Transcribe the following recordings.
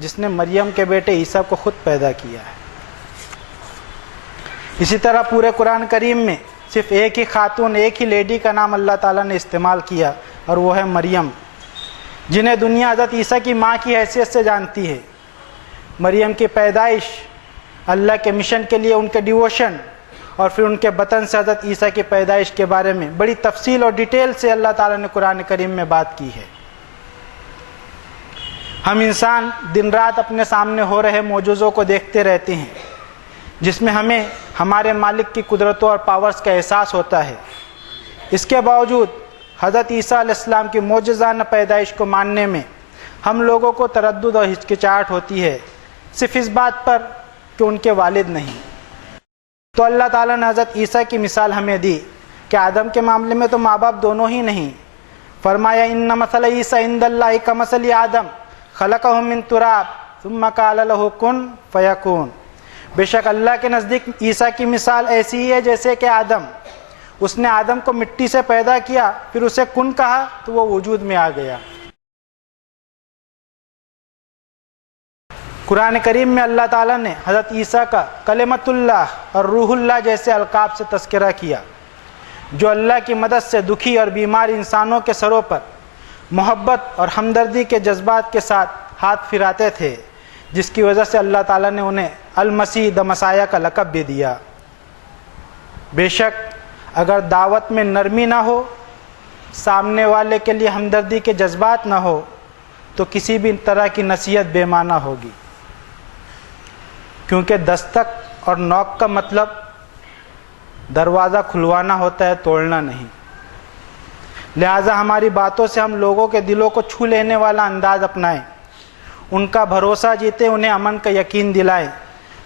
جس نے مریم کے بیٹے عیسیٰ کو خود پیدا کیا ہے۔ اسی طرح پورے قرآن کریم میں صرف ایک ہی خاتون، ایک ہی لیڈی کا نام اللہ تعالیٰ نے استعمال کیا، اور وہ ہے مریم، جنہیں دنیا حضرت عیسیٰ کی ماں کی حیثیت سے جانتی ہے۔ مریم کی پیدائش، اللہ کے مشن کے لیے ان کے ڈیووشن، اور پھر ان کے بطن سے حضرت عیسیٰ کی پیدائش کے بارے میں بڑی تفصیل اور ڈیٹیل سے اللہ تعالیٰ نے قرآن کریم میں بات کی ہے۔ ہم انسان دن رات اپنے سامنے ہو رہے معجزوں کو دیکھتے رہتے ہیں، جس میں ہمیں ہمارے مالک کی قدرتوں اور پاورز کا احساس ہوتا ہے۔ اس کے باوجود حضرت عیسیٰ علیہ السلام کی معجزانہ پیدائش کو ماننے میں ہم لوگوں کو تردد اور ہچکچاہٹ ہوتی ہے، صرف اس بات پر کہ ان کے والد نہیں۔ تو اللہ تعالیٰ نے حضرت عیسیٰ کی مثال ہمیں دی کہ آدم کے معاملے میں تو ماں باپ دونوں ہی نہیں، فرمایا ان مثل عیسیٰ عند اللہ کمثل آدم خلقہ من تراب ثم قال له کن فیکون۔ بے شک اللہ کے نزدیک عیسیٰ کی مثال ایسی ہی ہے جیسے کہ آدم، اس نے آدم کو مٹی سے پیدا کیا، پھر اسے کن کہا تو وہ وجود میں آ گیا۔ قرآن کریم میں اللہ تعالیٰ نے حضرت عیسیٰ کا کلمۃ اللہ اور روح اللہ جیسے القاب سے تذکرہ کیا، جو اللہ کی مدد سے دکھی اور بیمار انسانوں کے سروں پر محبت اور ہمدردی کے جذبات کے ساتھ ہاتھ پھراتے تھے، جس کی وجہ سے اللہ تعالیٰ نے انہیں المسیح دا مسیح کا لقب بھی دیا۔ بے شک اگر دعوت میں نرمی نہ ہو، سامنے والے کے لیے ہمدردی کے جذبات نہ ہو، تو کسی بھی طرح کی نصیحت بے معنی ہوگی، کیونکہ دستک اور نوک کا مطلب دروازہ کھلوانا ہوتا ہے، توڑنا نہیں۔ لہٰذا ہماری باتوں سے ہم لوگوں کے دلوں کو چھو لینے والا انداز اپنائیں، ان کا بھروسہ جیتے، انہیں امن کا یقین دلائیں،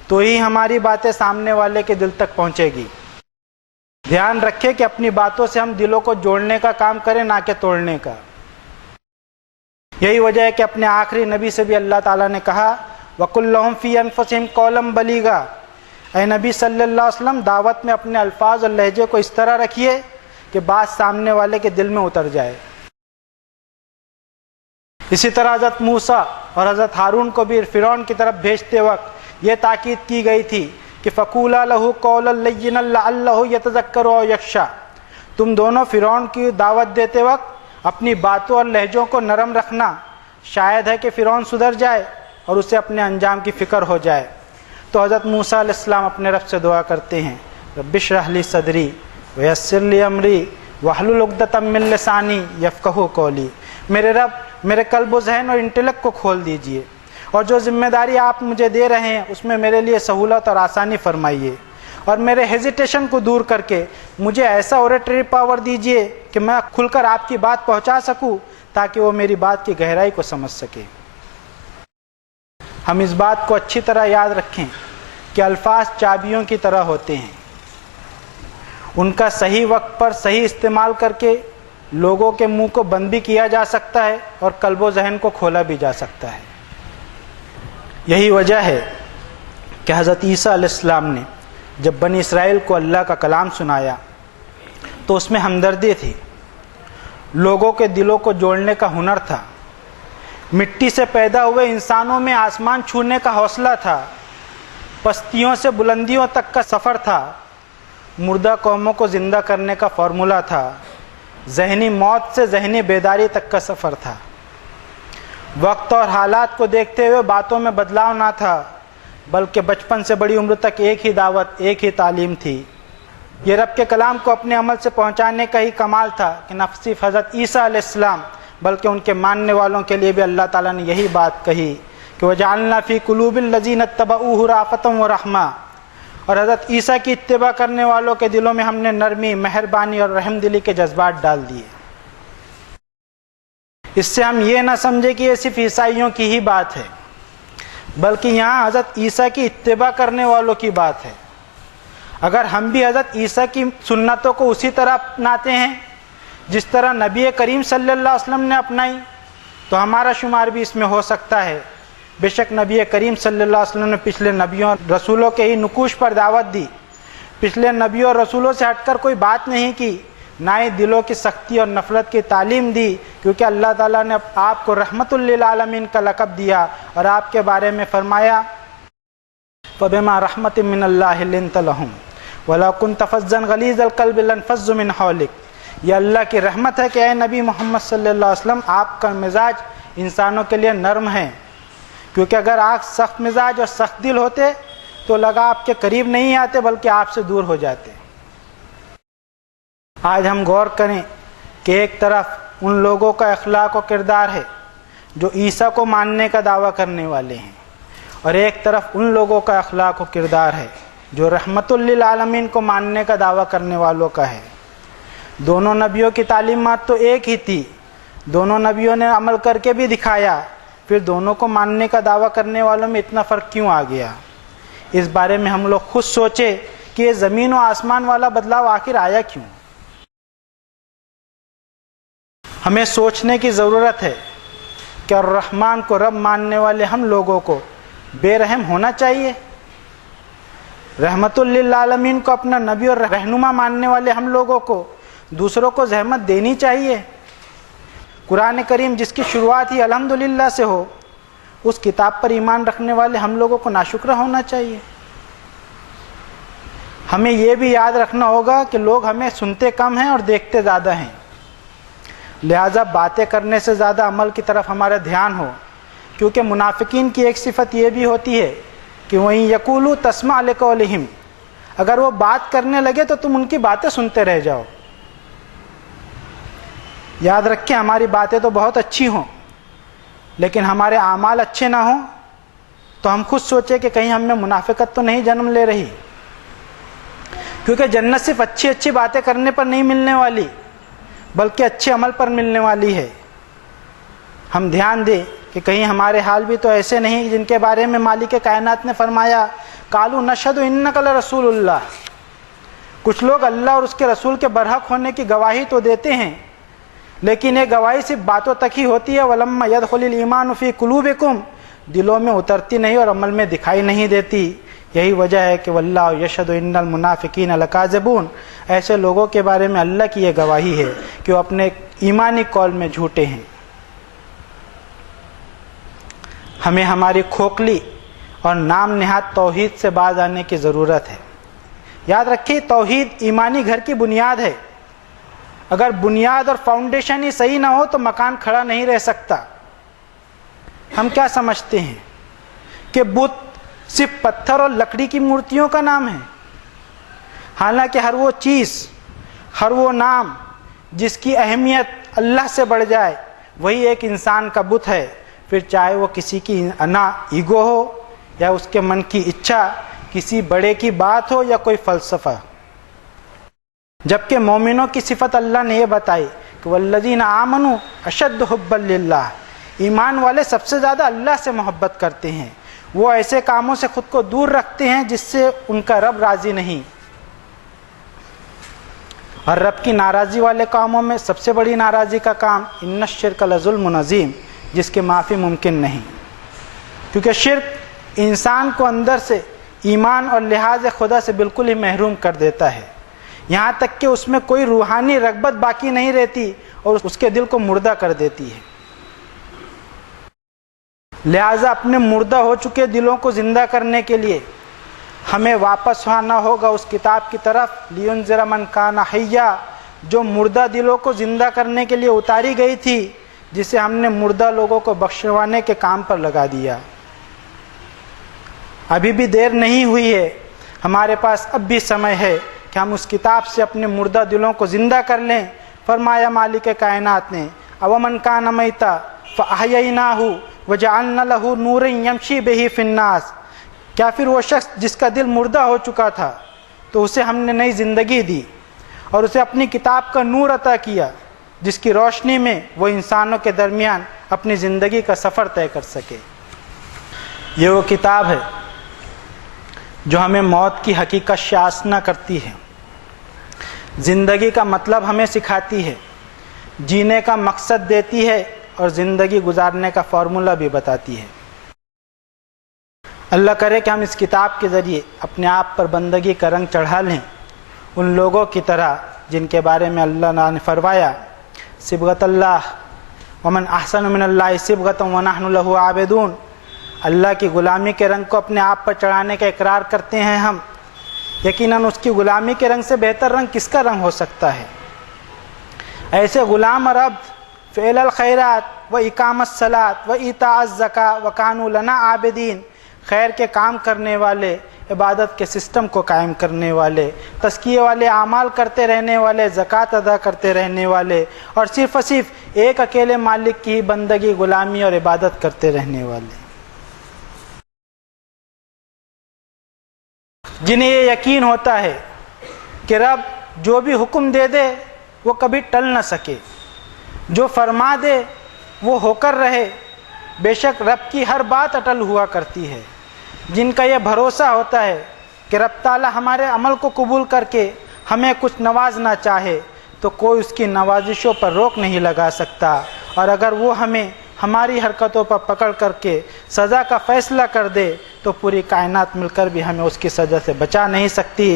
تو ہی ہماری باتیں سامنے والے کے دل تک پہنچے گی۔ دھیان رکھیں کہ اپنی باتوں سے ہم دلوں کو جوڑنے کا کام کریں، نہ کہ توڑنے کا۔ یہی وجہ ہے کہ اپنے آخری نبی سے بھی اللہ تعالیٰ نے کہا وَقُلْ لَهُمْ فِي أَنفُسِهِمْ قَوْلًا بَلِيغًا، اے نبی صلی اللہ علیہ وسلم دعوت میں اپنے الفاظ اور لہجے کو اس طرح رکھیے کہ بات سامنے والے کے دل میں اتر جائے۔ اسی طرح حضرت موسیٰ اور حضرت ہارون کو بھی فرعون کی طرف بھیجتے وقت یہ تاکید کی گئی تھی کہ فَقُولَا لَهُ قَوْلًا لَيِّنًا لَعَلَّهُ يَتَذَكَّرُ أَوْ يَخْشَىٰ، تم دونوں فرعون کی دعوت دیتے وقت اپنی باتوں اور لہجوں کو نرم رکھنا، شاید ہے کہ فرعون سدھر جائے اور اسے اپنے انجام کی فکر ہو جائے۔ تو حضرت موسیٰ علیہ السلام اپنے رب سے دعا کرتے ہیں رب اشرح لی صدری ویسر لی امری واحلل عقدۃ من لسانی یفقہوا قولی، میرے رب میرے قلب و ذہن اور انٹلیکٹ کو کھول دیجئے، اور جو ذمہ داری آپ مجھے دے رہے ہیں اس میں میرے لیے سہولت اور آسانی فرمائیے، اور میرے ہیزیٹیشن کو دور کر کے مجھے ایسا اوریٹری پاور دیجئے کہ میں کھل کر آپ کی بات پہنچا سکوں، تاکہ وہ میری بات کی گہرائی کو سمجھ سکے۔ ہم اس بات کو اچھی طرح یاد رکھیں کہ الفاظ چابیوں کی طرح ہوتے ہیں، ان کا صحیح وقت پر صحیح استعمال کر کے لوگوں کے منہ کو بند بھی کیا جا سکتا ہے اور قلب و ذہن کو کھولا بھی جا سکتا ہے۔ یہی وجہ ہے کہ حضرت عیسیٰ علیہ السلام نے جب بنی اسرائیل کو اللہ کا کلام سنایا تو اس میں ہمدردی تھی، لوگوں کے دلوں کو جوڑنے کا ہنر تھا، مٹی سے پیدا ہوئے انسانوں میں آسمان چھونے کا حوصلہ تھا، پستیوں سے بلندیوں تک کا سفر تھا، مردہ قوموں کو زندہ کرنے کا فارمولہ تھا، ذہنی موت سے ذہنی بیداری تک کا سفر تھا۔ وقت اور حالات کو دیکھتے ہوئے باتوں میں بدلاؤ نہ تھا، بلکہ بچپن سے بڑی عمر تک ایک ہی دعوت، ایک ہی تعلیم تھی۔ یہ رب کے کلام کو اپنے عمل سے پہنچانے کا ہی کمال تھا کہ نہ صرف حضرت عیسیٰ علیہ السلام بلکہ ان کے ماننے والوں کے لیے بھی اللہ تعالیٰ نے یہی بات کہی کہ وَجَعَلْنَا فِي قُلُوبِ الَّذِينَ اتَّبَعُوهُ رَأْفَةً وَرَحْمَةً، اور حضرت عیسیٰ کی اتباع کرنے والوں کے دلوں میں ہم نے نرمی، مہربانی اور رحم دلی کے جذبات ڈال دیے۔ اس سے ہم یہ نہ سمجھے کہ یہ صرف عیسائیوں کی ہی بات ہے، بلکہ یہاں حضرت عیسیٰ کی اتباع کرنے والوں کی بات ہے۔ اگر ہم بھی حضرت عیسیٰ کی سنتوں کو اسی طرح اپناتے ہیں جس طرح نبی کریم صلی اللہ علیہ وسلم نے اپنائی، تو ہمارا شمار بھی اس میں ہو سکتا ہے۔ بے شک نبی کریم صلی اللہ علیہ وسلم نے پچھلے نبیوں اور رسولوں کے ہی نقوش پر دعوت دی، پچھلے نبیوں اور رسولوں سے ہٹ کر کوئی بات نہیں کی، نہ ہی دلوں کی سختی اور نفرت کی تعلیم دی، کیونکہ اللہ تعالیٰ نے آپ کو رحمت للعالمین کا لقب دیا اور آپ کے بارے میں فرمایا فَبِمَا رَحْمَةٍ مِّنَ اللَّهِ لِنْتَ لَهُمْ وَلَوْ كُنْتَ فَظًّا غَلِيظَ الْقَلْبِ لَانفَضُّوا مِنْ حَوْلِكَ۔ یہ اللہ کی رحمت ہے کہ اے نبی محمد صلی اللہ علیہ وسلم، آپ کا مزاج انسانوں کے لیے نرم ہے، کیونکہ اگر آپ سخت مزاج اور سخت دل ہوتے تو لگا آپ کے قریب نہیں آتے بلکہ آپ سے دور ہو جاتے۔ آج ہم غور کریں کہ ایک طرف ان لوگوں کا اخلاق و کردار ہے جو عیسیٰ کو ماننے کا دعویٰ کرنے والے ہیں، اور ایک طرف ان لوگوں کا اخلاق و کردار ہے جو رحمت للعالمین کو ماننے کا دعویٰ کرنے والوں کا ہے۔ دونوں نبیوں کی تعلیمات تو ایک ہی تھی، دونوں نبیوں نے عمل کر کے بھی دکھایا، پھر دونوں کو ماننے کا دعویٰ کرنے والوں میں اتنا فرق کیوں آ گیا؟ اس بارے میں ہم لوگ خود سوچے کہ یہ زمین و آسمان والا بدلاؤ آخر آیا کیوں؟ ہمیں سوچنے کی ضرورت ہے کہ الرحمن کو رب ماننے والے ہم لوگوں کو بے رحم ہونا چاہیے؟ رحمت للعالمین کو اپنا نبی اور رہنما ماننے والے ہم لوگوں کو دوسروں کو زحمت دینی چاہیے؟ قرآن کریم جس کی شروعات ہی الحمدللہ سے ہو، اس کتاب پر ایمان رکھنے والے ہم لوگوں کو ناشکرہ ہونا چاہیے؟ ہمیں یہ بھی یاد رکھنا ہوگا کہ لوگ ہمیں سنتے کم ہیں اور دیکھتے زیادہ ہیں، لہٰذا باتیں کرنے سے زیادہ عمل کی طرف ہمارا دھیان ہو، کیونکہ منافقین کی ایک صفت یہ بھی ہوتی ہے کہ وہیں یقولوا تسمع لقولہم، اگر وہ بات کرنے لگے تو تم ان کی باتیں سنتے رہ جاؤ۔ یاد رکھیں ہماری باتیں تو بہت اچھی ہوں لیکن ہمارے اعمال اچھے نہ ہوں تو ہم خود سوچیں کہ کہیں ہم میں منافقت تو نہیں جنم لے رہی، کیونکہ جنت صرف اچھی اچھی باتیں کرنے پر نہیں ملنے والی بلکہ اچھے عمل پر ملنے والی ہے۔ ہم دھیان دیں کہ کہیں ہمارے حال بھی تو ایسے نہیں جن کے بارے میں مالک کائنات نے فرمایا قالوا نشہد انک لرسول اللہ۔ کچھ لوگ اللہ اور اس کے رسول کے برحق ہونے کی گواہی تو دیتے ہیں لیکن یہ گواہی صرف باتوں تک ہی ہوتی ہے، وَلَمَّا يَدْخُلِ الْإِيمَانُ فِي قُلُوبِكُمْ، دلوں میں اترتی نہیں اور عمل میں دکھائی نہیں دیتی۔ یہی وجہ ہے کہ وَاللَّهُ يَشْهَدُ إِنَّ الْمُنَافِقِينَ لَكَاذِبُونَ، ایسے لوگوں کے بارے میں اللہ کی یہ گواہی ہے کہ وہ اپنے ایمانی قول میں جھوٹے ہیں۔ ہمیں ہماری کھوکھلی اور نام نہاد توحید سے باز آنے کی ضرورت ہے۔ یاد رکھیے توحید ایمانی گھر کی بنیاد ہے، اگر بنیاد اور فاؤنڈیشن ہی صحیح نہ ہو تو مکان کھڑا نہیں رہ سکتا۔ ہم کیا سمجھتے ہیں کہ بت صرف پتھر اور لکڑی کی مورتیوں کا نام ہے، حالانکہ ہر وہ چیز، ہر وہ نام جس کی اہمیت اللہ سے بڑھ جائے وہی ایک انسان کا بت ہے، پھر چاہے وہ کسی کی انا ایگو ہو یا اس کے من کی اچھا، کسی بڑے کی بات ہو یا کوئی فلسفہ۔ جبکہ مومنوں کی صفت اللہ نے یہ بتائی کہ والذین آمنوا اشد حبا للہ، ایمان والے سب سے زیادہ اللہ سے محبت کرتے ہیں، وہ ایسے کاموں سے خود کو دور رکھتے ہیں جس سے ان کا رب راضی نہیں۔ اور رب کی ناراضی والے کاموں میں سب سے بڑی ناراضی کا کام ان الشرک لظلم عظیم، جس کی معافی ممکن نہیں، کیونکہ شرک انسان کو اندر سے ایمان اور لحاظ خدا سے بالکل ہی محروم کر دیتا ہے، یہاں تک کہ اس میں کوئی روحانی رغبت باقی نہیں رہتی اور اس کے دل کو مردہ کر دیتی ہے۔ لہٰذا اپنے مردہ ہو چکے دلوں کو زندہ کرنے کے لیے ہمیں واپس آنا ہوگا اس کتاب کی طرف لِيُنذِرَ مَنْ كَانَ حَيًّا، جو مردہ دلوں کو زندہ کرنے کے لیے اتاری گئی تھی، جسے ہم نے مردہ لوگوں کو بخشوانے کے کام پر لگا دیا۔ ابھی بھی دیر نہیں ہوئی ہے، ہمارے پاس اب بھی سمے ہے کہ ہم اس کتاب سے اپنے مردہ دلوں کو زندہ کر لیں۔ فرمایا مالک کائنات نے أَوَمَنْ كَانَ مَيْتًا فَأَحْيَيْنَاهُ وَجَعَلْنَا لَهُ نُورًا يَمْشِي بِهِ فِي النَّاسِ، کیا پھر وہ شخص جس کا دل مردہ ہو چکا تھا تو اسے ہم نے نئی زندگی دی اور اسے اپنی کتاب کا نور عطا کیا جس کی روشنی میں وہ انسانوں کے درمیان اپنی زندگی کا سفر طے کر سکے۔ یہ وہ کتاب ہے جو ہمیں موت کی حقیقت سے آشنا کرتی ہے، زندگی کا مطلب ہمیں سکھاتی ہے، جینے کا مقصد دیتی ہے اور زندگی گزارنے کا فارمولہ بھی بتاتی ہے۔ اللہ کرے کہ ہم اس کتاب کے ذریعے اپنے آپ پر بندگی کا رنگ چڑھا لیں، ان لوگوں کی طرح جن کے بارے میں اللہ نے فرمایا صبغۃ اللہ ومن احسن من اللہ صبغۃ ونحن له عابدون، اللہ کی غلامی کے رنگ کو اپنے آپ پر چڑھانے کا اقرار کرتے ہیں ہم، یقیناً اس کی غلامی کے رنگ سے بہتر رنگ کس کا رنگ ہو سکتا ہے؟ ایسے غلام اور عبد فعل الخیرات و اقامت الصلاۃ و ایتاء الزکاۃ و کانوا لنا عابدین، خیر کے کام کرنے والے، عبادت کے سسٹم کو قائم کرنے والے، تزکیے والے اعمال کرتے رہنے والے، زکوٰۃ ادا کرتے رہنے والے، اور صرف ایک اکیلے مالک کی بندگی، غلامی اور عبادت کرتے رہنے والے، جنہیں یہ یقین ہوتا ہے کہ رب جو بھی حکم دے دے وہ کبھی ٹل نہ سکے، جو فرما دے وہ ہو کر رہے، بے شک رب کی ہر بات اٹل ہوا کرتی ہے، جن کا یہ بھروسہ ہوتا ہے کہ رب تعالی ہمارے عمل کو قبول کر کے ہمیں کچھ نوازنا چاہے تو کوئی اس کی نوازشوں پر روک نہیں لگا سکتا، اور اگر وہ ہمیں ہماری حرکتوں پر پکڑ کر کے سزا کا فیصلہ کر دے تو پوری کائنات مل کر بھی ہمیں اس کی سزا سے بچا نہیں سکتی۔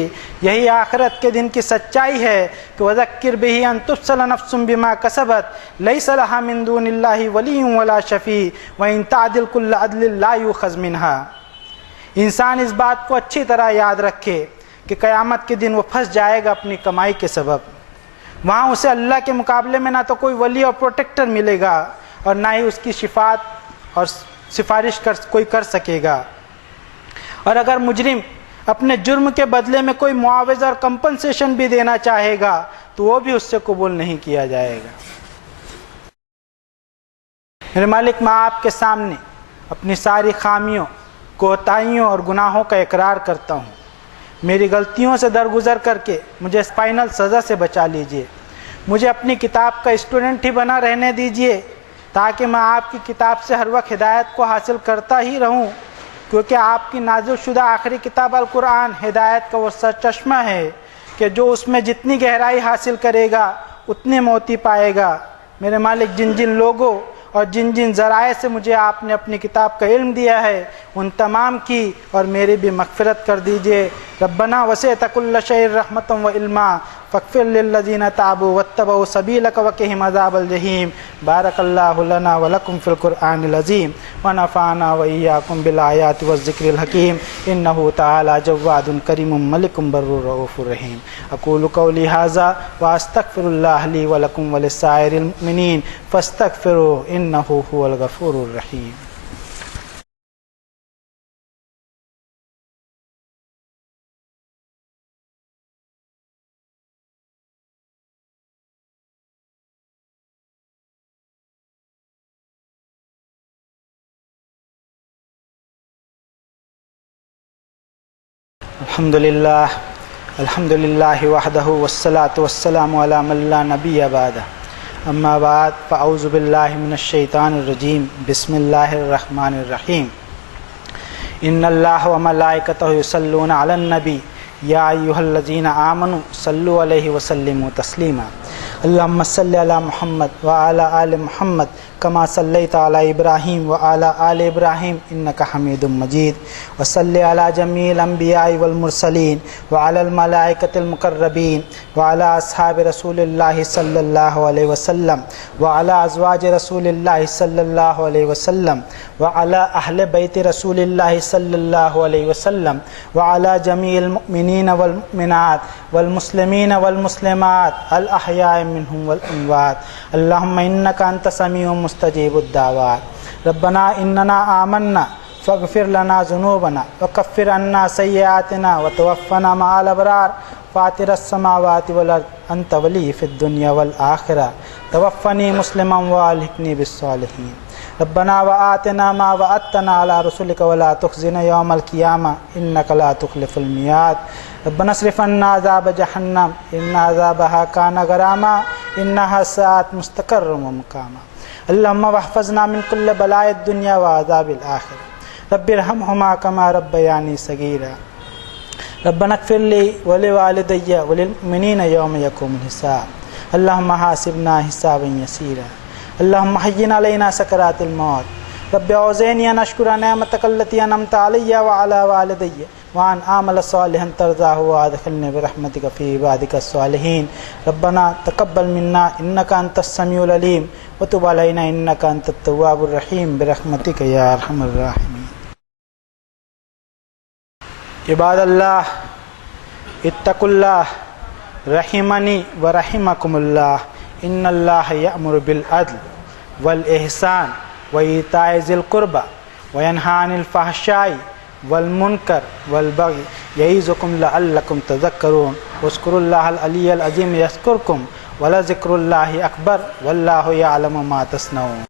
یہی آخرت کے دن کی سچائی ہے کہ وَذَكِّرْ بِهِ أَن تُبْصَلَ نَفْسٌ بِمَا كَسَبَتْ لَيْسَ لَهَا مِن دُونِ اللَّهِ وَلِيٌّ وَلَا شَفِيعٌ وَإِن تَعْدِلْ كُلَّ عَدْلٍ لَا يُؤْخَذْ مِنْهَا۔ انسان اس بات کو اچھی طرح یاد رکھے کہ قیامت کے دن وہ پھنس جائے گا اپنی کمائی کے سبب، وہاں اسے اللہ کے مقابلے میں نہ تو کوئی ولی اور پروٹیکٹر ملے گا اور نہ ہی اس کی شفاعت اور سفارش کوئی کر سکے گا، اور اگر مجرم اپنے جرم کے بدلے میں کوئی معاوضہ اور کمپنسیشن بھی دینا چاہے گا تو وہ بھی اس سے قبول نہیں کیا جائے گا۔ میرے مالک، میں آپ کے سامنے اپنی ساری خامیوں، کوتاہیوں اور گناہوں کا اقرار کرتا ہوں، میری غلطیوں سے درگزر کر کے مجھے فائنل سزا سے بچا لیجئے، مجھے اپنی کتاب کا اسٹوڈنٹ ہی بنا رہنے دیجئے تاکہ میں آپ کی کتاب سے ہر وقت ہدایت کو حاصل کرتا ہی رہوں، کیونکہ آپ کی نازل شدہ آخری کتاب القرآن ہدایت کا وہ سرچشمہ ہے کہ جو اس میں جتنی گہرائی حاصل کرے گا اتنی موتی پائے گا۔ میرے مالک، جن جن لوگوں اور جن جن ذرائع سے مجھے آپ نے اپنی کتاب کا علم دیا ہے ان تمام کی اور میری بھی مغفرت کر دیجئے۔ ربنا وسعت كل شيء رحمة وعلما فاغفر للذين تابوا واتبعوا سبيلك وقهم عذاب الجحيم۔ بارك الله لنا ولكم في القرآن العظيم ونفعنا وإياكم بالآيات والذكر الحكيم، إنه تعالى جواد كريم ملك بر رؤوف رحيم۔ أقول قولي هذا وأستغفر الله لي ولكم ولسائر المؤمنين فاستغفروه إنه هو الغفور الرحيم۔ الحمد للہ وحدہ والصلاة والسلام علی من لا نبی بعدہ، اما بعد فاعوذ باللہ من الشیطان الرجیم، بسم اللہ الرحمن الرحیم۔ ان اللہ وملائکتہ یصلون علی النبی یا ایہا الذین آمنوا صلوا علیہ وسلموا تسلیما۔ اللہم صلی علی محمد وعلی آل محمد کما صلیت علی ابراہیم وعلی آل ابراہیم انک حمید مجید، وصلی علی جمیع الانبیاء والمرسلین وعلی الملائکۃ المقربین وعلی اصحاب رسول اللہ صلی اللہ علیہ وسلم وعلی ازواج رسول اللہ صلی اللہ علیہ وسلم وعلی اہل بیت رسول اللہ صلی اللہ علیہ وسلم وعلی جمیع المؤمنین والمؤمنات والمسلمین والمسلمات الاحیاء منہم والاموات، اللہم انک انت سمیع مستجیب الدعوات۔ ربنا اننا آمنا فاغفر لنا ذنوبنا وکفر عنا سیئاتنا وتوفنا مع الابرار، فاطر السماوات والارض انت ولی فی الدنیا والآخرہ، توفنی مسلما والحقنی بالصالحین۔ ربنا وآتنا ما وعدتنا على رسلك ولا تخزنا يوم القيامة إنك لا تخلف الميعاد۔ ربنا اصرف عنا عذاب جهنم إن عذابها كان غراما إنها ساءت مستقرا ومقاما۔ اللهم واحفظنا من كل بلاء الدنيا وعذاب الآخرة، رب ارحمهما كما ربياني صغيرا۔ ربنا اغفر لي ولوالدي وللمؤمنين يوم يقوم الحساب۔ اللهم حاسبنا حسابا يسيرا، اللهم حين علينا سكرات الموت رب اوزعنی ان اشکر نعمتک التی انعمت علی وعلی والدی وان اعمل صالحا ترضاہ وادخلنی برحمتک فی عبادک الصالحین ربنا تقبل منا انک انت السمیع العلیم وتب علینا انک انت التواب الرحیم برحمتک یا ارحم الراحمین۔ عباد اللہ اتقوا اللہ رحمنی ورحمکم اللہ ان اللہ یأمر بالعدل والاحسان وایتاء ذی القربى وینہی عن الفحشاء والمنکر والبغی یعظکم لعلکم تذکرون اذکروا اللہ العلی العظیم یذکرکم ولذکر اللہ اکبر واللہ یعلم ما تصنعون۔